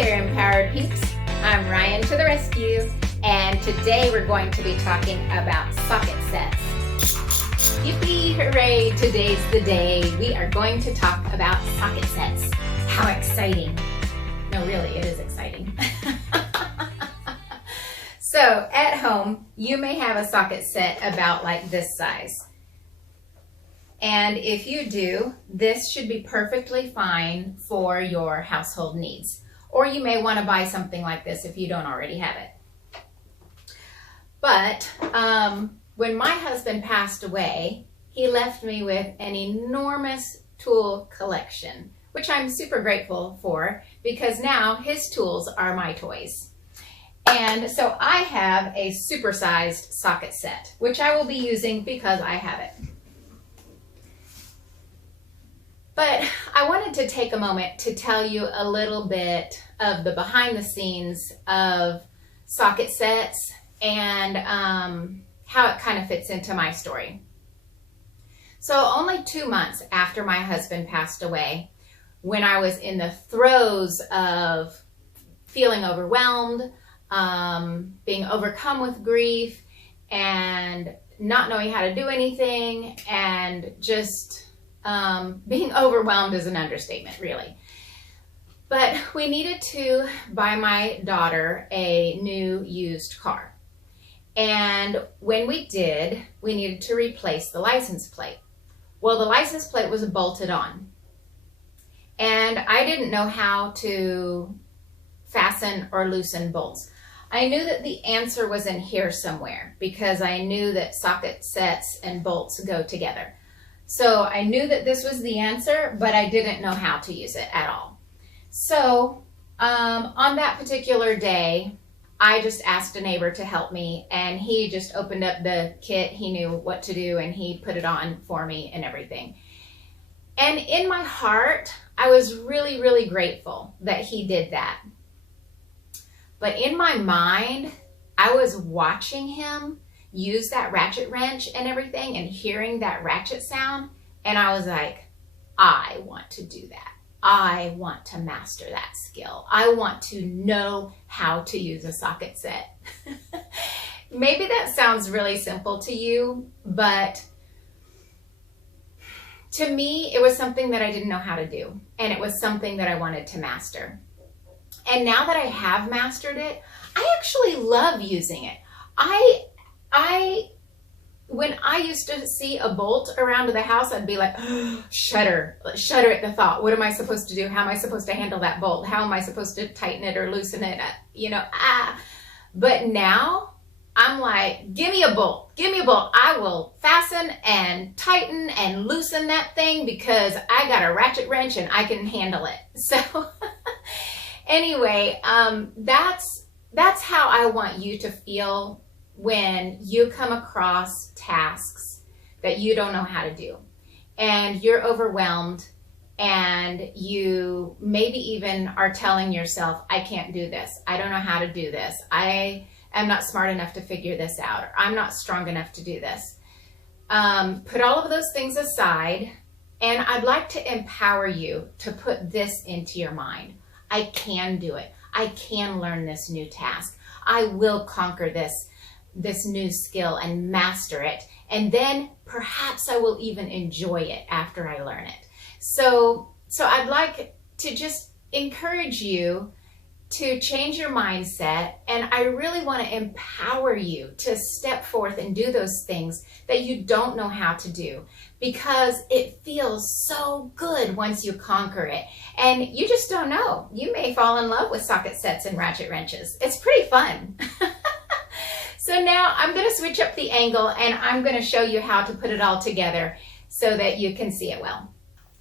there, empowered peeps. I'm Ryane to the rescue, and today we're going to be talking about socket sets. Yippee, hooray, today's the day. We are going to talk about socket sets. How exciting. No, really, it is exciting. So, at home, you may have a socket set about like this size. And if you do, this should be perfectly fine for your household needs. Or you may want to buy something like this if you don't already have it. But when my husband passed away, he left me with an enormous tool collection, which I'm super grateful for because now his tools are my toys. And so I have a supersized socket set, which I will be using because I have it. But I wanted to take a moment to tell you a little bit of the behind the scenes of socket sets and how it kind of fits into my story. So only 2 months after my husband passed away, when I was in the throes of feeling overwhelmed, being overcome with grief, and not knowing how to do anything, and just being overwhelmed is an understatement, really. But we needed to buy my daughter a new used car. And when we did, we needed to replace the license plate. Well, the license plate was bolted on. And I didn't know how to fasten or loosen bolts. I knew that the answer was in here somewhere because I knew that socket sets and bolts go together. So I knew that this was the answer, but I didn't know how to use it at all. So on that particular day, I just asked a neighbor to help me, and he just opened up the kit. He knew what to do, and he put it on for me and everything. And in my heart, I was really, really grateful that he did that. But in my mind, I was watching him use that ratchet wrench and everything and hearing that ratchet sound, and I was like, I want to do that. I want to master that skill. I want to know how to use a socket set. Maybe that sounds really simple to you, but to me, it was something that I didn't know how to do, and it was something that I wanted to master. And now that I have mastered it, I actually love using it. When I used to see a bolt around the house, I'd be like, oh, shudder at the thought. What am I supposed to do? How am I supposed to handle that bolt? How am I supposed to tighten it or loosen it? But now I'm like, give me a bolt. Give me a bolt. I will fasten and tighten and loosen that thing because I got a ratchet wrench and I can handle it. So anyway, that's how I want you to feel when you come across tasks that you don't know how to do and you're overwhelmed and you maybe even are telling yourself, I can't do this. I don't know how to do this. I am not smart enough to figure this out, or I'm not strong enough to do this. Put all of those things aside, and I'd like to empower you to put this into your mind. I can do it. I can learn this new task. I will conquer this new skill and master it. And then perhaps I will even enjoy it after I learn it. So I'd like to just encourage you to change your mindset. And I really want to empower you to step forth and do those things that you don't know how to do, because it feels so good once you conquer it. And you just don't know. You may fall in love with socket sets and ratchet wrenches. It's pretty fun. So now I'm going to switch up the angle and I'm going to show you how to put it all together so that you can see it well.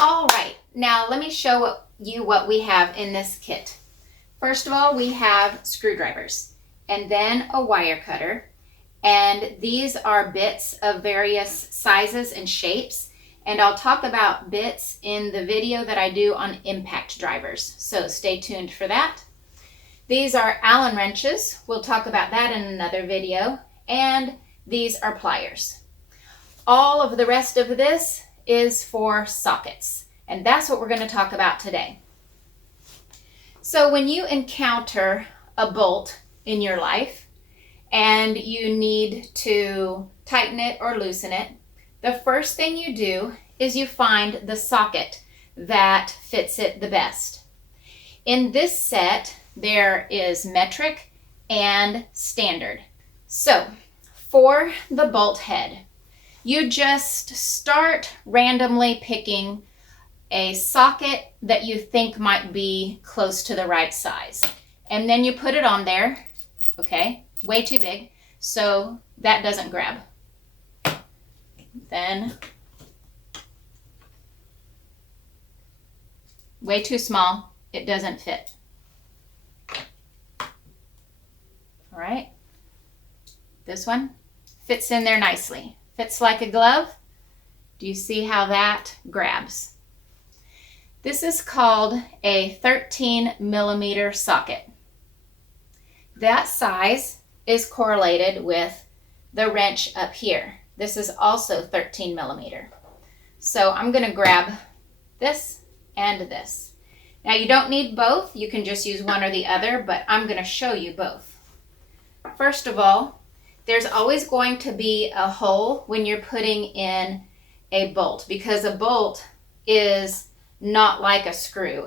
All right, now let me show you what we have in this kit. First of all, we have screwdrivers and then a wire cutter. And these are bits of various sizes and shapes. And I'll talk about bits in the video that I do on impact drivers. So stay tuned for that. These are Allen wrenches. We'll talk about that in another video. And these are pliers. All of the rest of this is for sockets. And that's what we're going to talk about today. So when you encounter a bolt in your life and you need to tighten it or loosen it, the first thing you do is you find the socket that fits it the best. In this set, there is metric and standard. So for the bolt head, you just start randomly picking a socket that you think might be close to the right size. And then you put it on there, okay, way too big, so that doesn't grab. Then way too small, it doesn't fit. All right, this one fits in there nicely. Fits like a glove. Do you see how that grabs? This is called a 13mm socket. That size is correlated with the wrench up here. This is also 13mm. So I'm going to grab this and this. Now you don't need both. You can just use one or the other, but I'm going to show you both. First of all, there's always going to be a hole when you're putting in a bolt, because a bolt is not like a screw.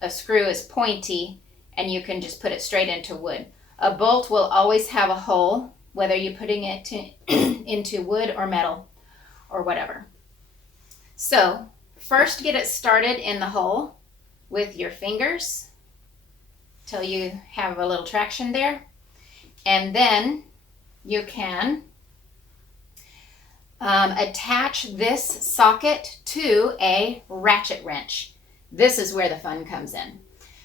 A screw is pointy and you can just put it straight into wood. A bolt will always have a hole, whether you're putting it into wood or metal or whatever. So first get it started in the hole with your fingers till you have a little traction there. And then you can attach this socket to a ratchet wrench. This is where the fun comes in.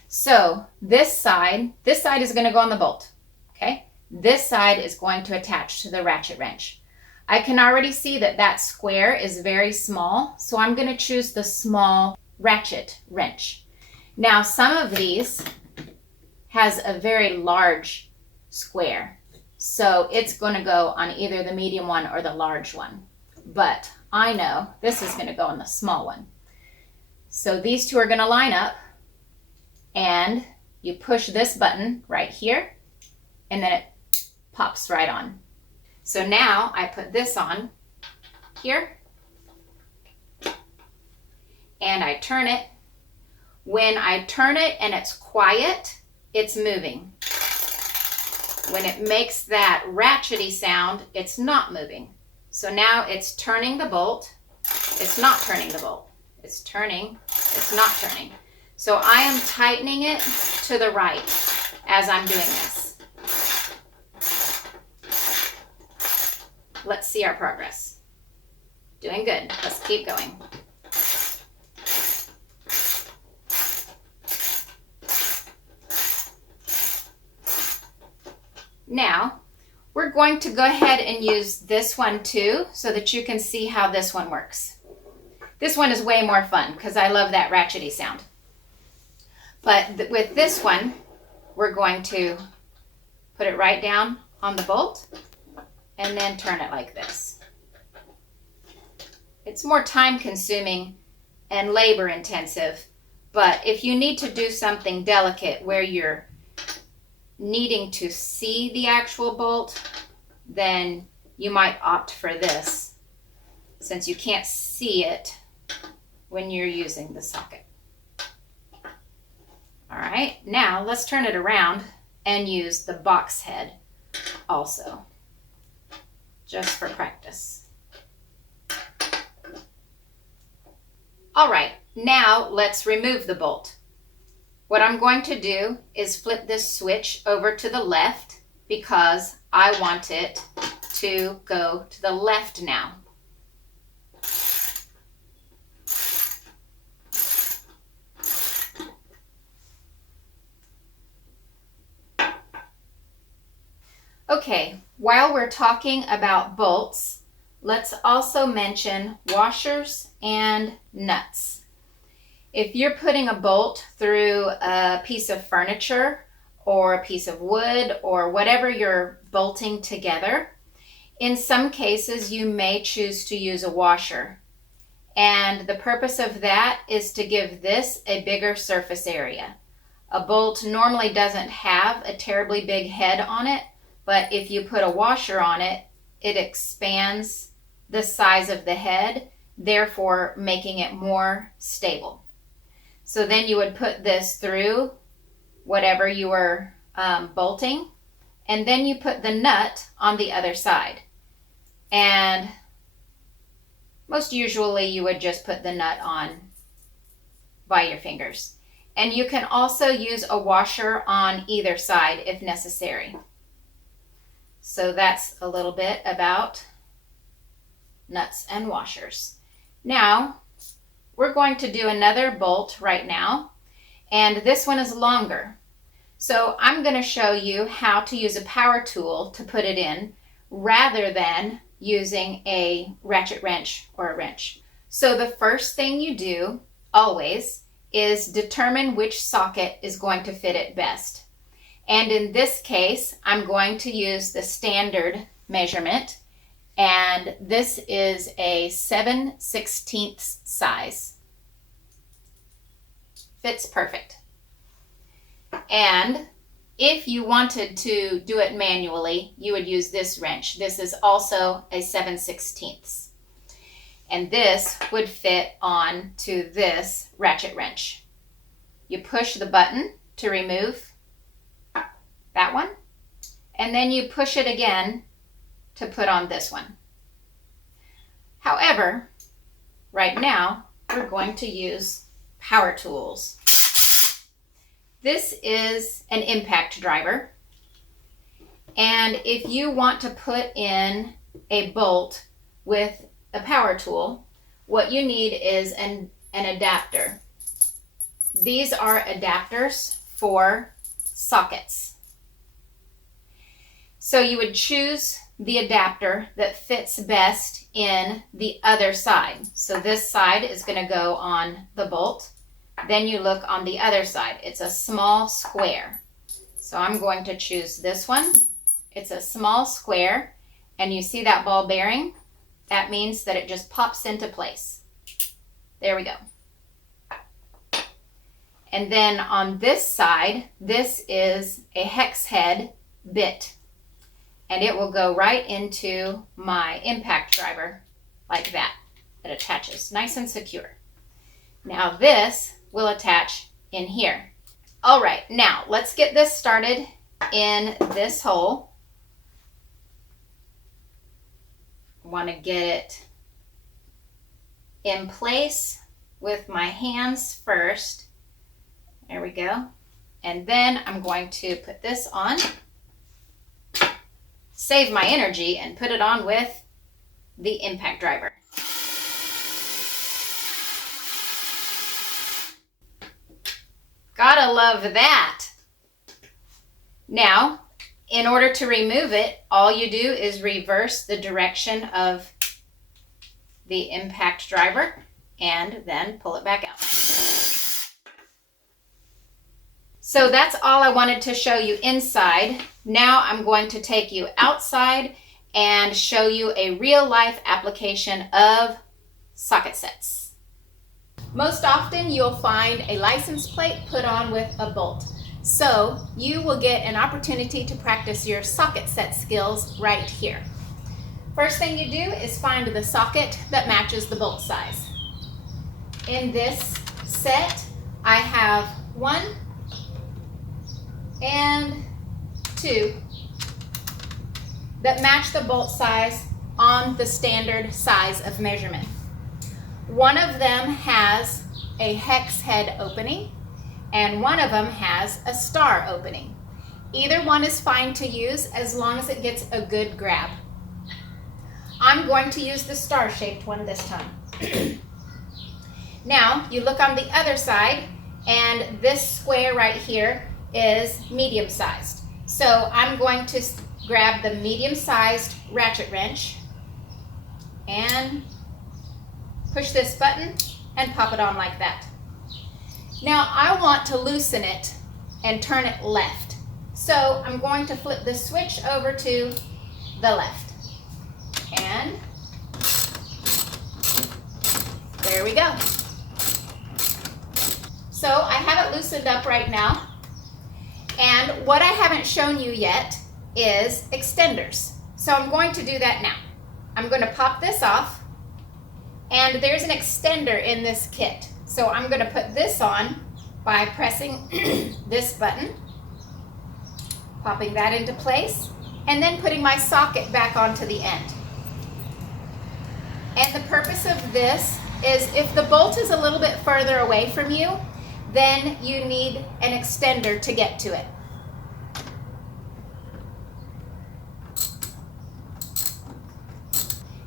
So this side is going to go on the bolt, okay? This side is going to attach to the ratchet wrench. I can already see that that square is very small, so I'm going to choose the small ratchet wrench. Now some of these has a very large square, so it's going to go on either the medium one or the large one. But I know this is going to go on the small one. So these two are going to line up, and you push this button right here, and then it pops right on. So now I put this on here, and I turn it. When I turn it and it's quiet, it's moving. When it makes that ratchety sound, it's not moving. So now it's turning the bolt. It's not turning the bolt. It's turning. It's not turning. So I am tightening it to the right as I'm doing this. Let's see our progress. Doing good. Let's keep going. Now, we're going to go ahead and use this one too, so that you can see how this one works. This one is way more fun because I love that ratchety sound. But with this one, we're going to put it right down on the bolt and then turn it like this. It's more time consuming and labor intensive, but if you need to do something delicate where you're needing to see the actual bolt, then you might opt for this, since you can't see it when you're using the socket. All right, now let's turn it around and use the box head also, just for practice. All right, now let's remove the bolt. What I'm going to do is flip this switch over to the left because I want it to go to the left now. Okay, while we're talking about bolts, let's also mention washers and nuts. If you're putting a bolt through a piece of furniture or a piece of wood or whatever you're bolting together, in some cases you may choose to use a washer. And the purpose of that is to give this a bigger surface area. A bolt normally doesn't have a terribly big head on it, but if you put a washer on it, it expands the size of the head, therefore making it more stable. So then you would put this through whatever you were bolting, and then you put the nut on the other side. And most usually you would just put the nut on by your fingers. And you can also use a washer on either side if necessary. So that's a little bit about nuts and washers. Now, we're going to do another bolt right now, and this one is longer. So I'm going to show you how to use a power tool to put it in rather than using a ratchet wrench or a wrench. So the first thing you do always is determine which socket is going to fit it best. And in this case, I'm going to use the standard measurement, and this is a 7/16 size. Fits perfect. And if you wanted to do it manually, you would use this wrench. This is also a 7/16. And this would fit on to this ratchet wrench. You push the button to remove that one, and then you push it again to put on this one. However, right now, we're going to use power tools. This is an impact driver, and if you want to put in a bolt with a power tool, what you need is an adapter. These are adapters for sockets. So you would choose the adapter that fits best in the other side. So this side is going to go on the bolt. Then you look on the other side. It's a small square. So I'm going to choose this one. It's a small square, and you see that ball bearing? That means that it just pops into place. There we go. And then on this side, this is a hex head bit, and it will go right into my impact driver like that. It attaches nice and secure. Now this will attach in here. All right, now let's get this started in this hole. Want to get it in place with my hands first. There we go. And then I'm going to put this on, save my energy, and put it on with the impact driver. Gotta love that. Now, in order to remove it, all you do is reverse the direction of the impact driver and then pull it back out. So that's all I wanted to show you inside. Now I'm going to take you outside and show you a real-life application of socket sets. Most often you'll find a license plate put on with a bolt. So you will get an opportunity to practice your socket set skills right here. First thing you do is find the socket that matches the bolt size. In this set, I have 1 and 2 that match the bolt size on the standard size of measurement. One of them has a hex head opening, and one of them has a star opening. Either one is fine to use as long as it gets a good grab. I'm going to use the star-shaped one this time. Now, you look on the other side, and this square right here is medium-sized. So I'm going to grab the medium-sized ratchet wrench and push this button and pop it on like that. Now I want to loosen it and turn it left. So I'm going to flip the switch over to the left. And there we go. So I have it loosened up right now. And what I haven't shown you yet is extenders. So I'm going to do that now. I'm going to pop this off, and there's an extender in this kit. So I'm going to put this on by pressing this button, popping that into place, and then putting my socket back onto the end. And the purpose of this is if the bolt is a little bit further away from you, then you need an extender to get to it.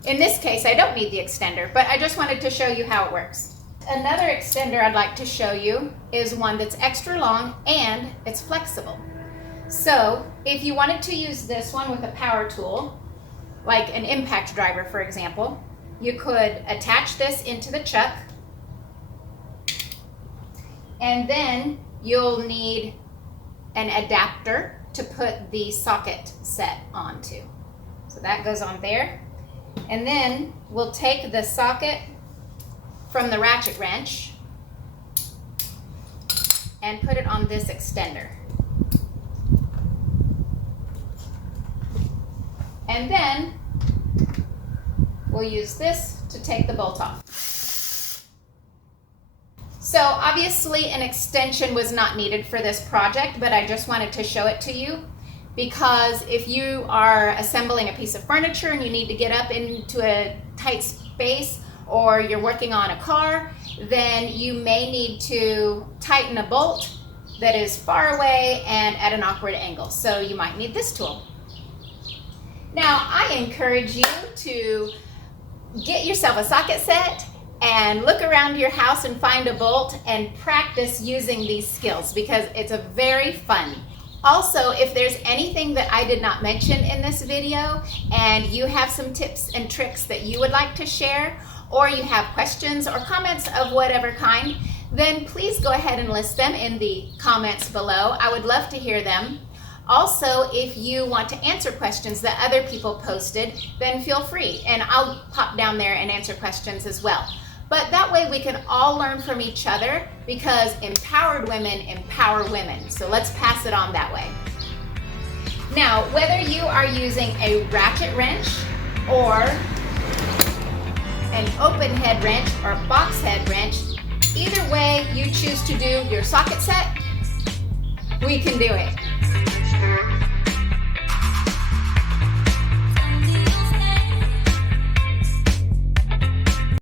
In this case, I don't need the extender, but I just wanted to show you how it works. Another extender I'd like to show you is one that's extra long and it's flexible. So if you wanted to use this one with a power tool, like an impact driver, for example, you could attach this into the chuck, and then you'll need an adapter to put the socket set onto. So that goes on there. And then we'll take the socket from the ratchet wrench and put it on this extender. And then we'll use this to take the bolt off. So obviously an extension was not needed for this project, but I just wanted to show it to you, because if you are assembling a piece of furniture and you need to get up into a tight space, or you're working on a car, then you may need to tighten a bolt that is far away and at an awkward angle. So you might need this tool. Now, I encourage you to get yourself a socket set and look around your house and find a bolt and practice using these skills, because it's a very fun. Also, if there's anything that I did not mention in this video and you have some tips and tricks that you would like to share, or you have questions or comments of whatever kind, then please go ahead and list them in the comments below. I would love to hear them. Also, if you want to answer questions that other people posted, then feel free, and I'll pop down there and answer questions as well. But that way we can all learn from each other, because empowered women empower women. So let's pass it on that way. Now, whether you are using a ratchet wrench or an open head wrench or a box head wrench, either way you choose to do your socket set, we can do it.